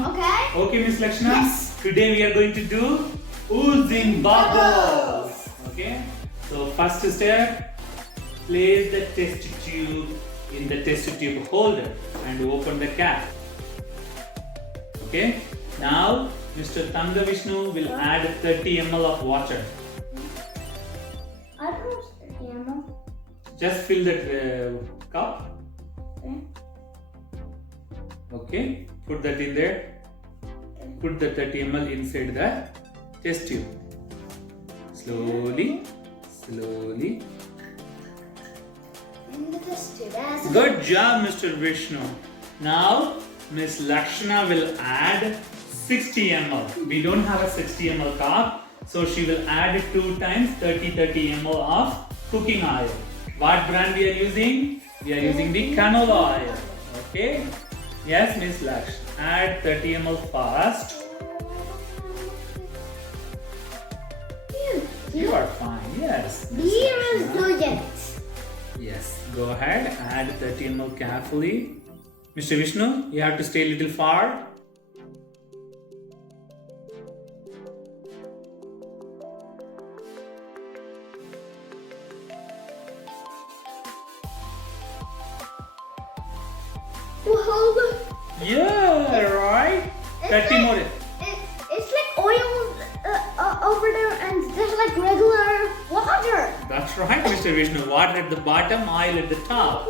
Okay. Okay, Miss Lakshana. Yes. Today we are going to do oozing bubbles. Okay. So first step, place the test tube in the test tube holder and open the cap. Okay. Now Mr. Tanga Vishnu will add 30 ml of water. I don't know. Just fill that cup. Okay. Okay. Put that in there. Put the 30 ml inside the test tube. Slowly. Slowly. In the test tube. That's Good job, Mr. Vishnu. Now, Miss Lakshana will add 60 ml. We don't have a 60 ml cup, so she will add 2 times 30 ml of cooking oil. What brand we are using? We are using the canola oil. Okay? Yes, Miss Laksh. Add 30 ml fast. You are fine. Yes. Miss Here's Lakshana. good it. Yes, go ahead, add 30 ml carefully. Mr. Vishnu, you have to stay a little far. Whoa. Yeah, right? 30 more. It's like oil over there and there's like regular water. That's right, Mr. Vishnu. Water at the bottom, oil at the top.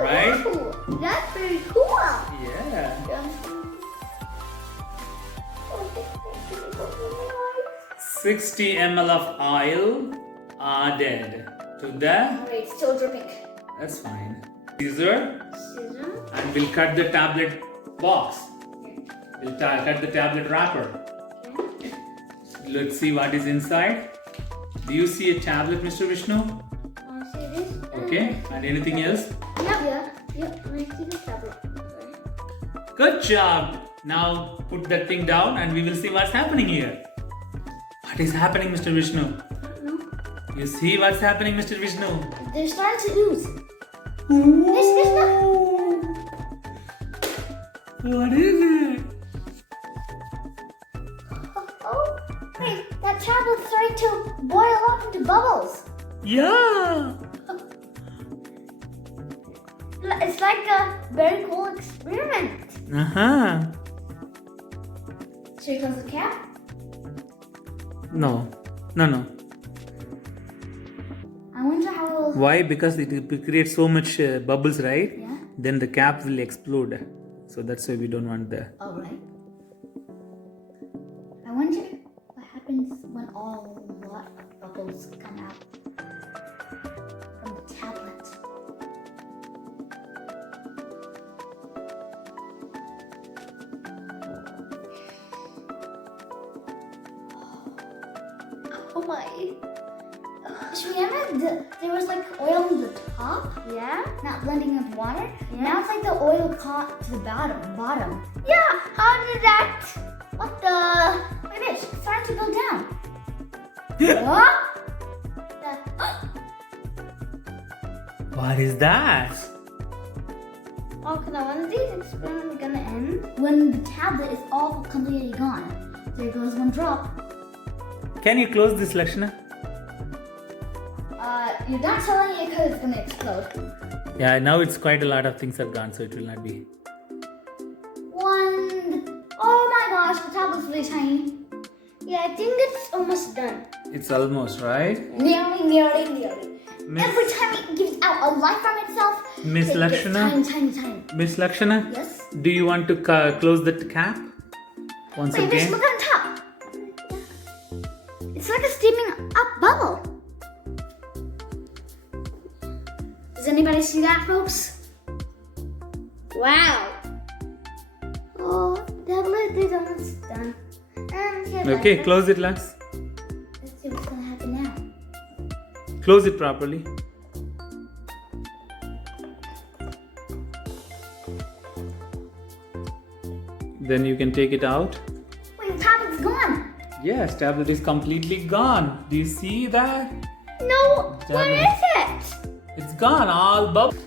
Right? Wow, that's very cool. Yeah. 60 ml of oil added to the. Wait, it's still dripping. That's fine. Scissor. Scissor. And we'll cut the tablet box. We'll cut the tablet wrapper. Okay. Let's see what is inside. Do you see a tablet, Mr. Vishnu? See this? Okay. And anything else? Yeah. I see the tablet. Good job. Now put that thing down and we will see what's happening here. What is happening, Mr. Vishnu? You see what's happening, Mr. Vishnu? They're starting to ooze. This What is it? Oh, wait, that tablet's starting to boil up into bubbles. Yeah. It's like a very cool experiment. Uh-huh. So here comes the cap. No. I wonder how it'll... Why? Because it creates so much bubbles, right? Yeah. Then the cap will explode. So that's why we don't want the... Oh, right. I wonder what happens when all a lot of bubbles come out from the tablet. Oh my. So remember there was like oil on the top? Yeah. Not blending with water? Yeah. Now it's like the oil caught to the bottom. Yeah, how did that? What the? Look at this, it's starting to go down. What? What is that? Oh, when is these experiments gonna end? When the tablet is all completely gone. There goes one drop. Can you close this, Lakshana? You're not telling it because it's gonna explode. Yeah, now it's quite a lot of things are gone, so it will not be. Oh my gosh, the tablet's really tiny. Yeah, I think it's almost done. It's almost, right? Nearly. Miss- Every time it gives out a life from itself, Miss it gets Lakshana? tiny. Miss Lakshana? Yes? Do you want to close the cap? Once Wait, again? look on top. It's like a steaming up bubble. Does anybody see that, folks? Wow. Oh, that lid is almost done. Okay, close it, Lux. Let's see what's gonna happen now. Close it properly. Then you can take it out. Wait, the tablet's gone. Yes, tablet is completely gone. Do you see that? No, what Tablet. is it? It's gone, all bubbles.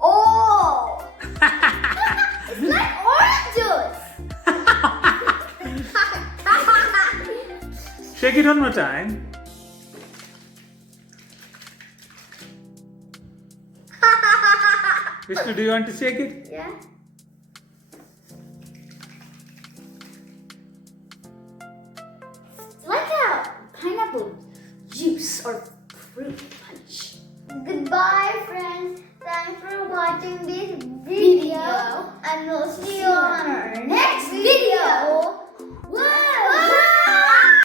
Oh! It's like orange juice. Shake it one more time. Vishnu, do you want to shake it? Yeah. It's like a pineapple juice or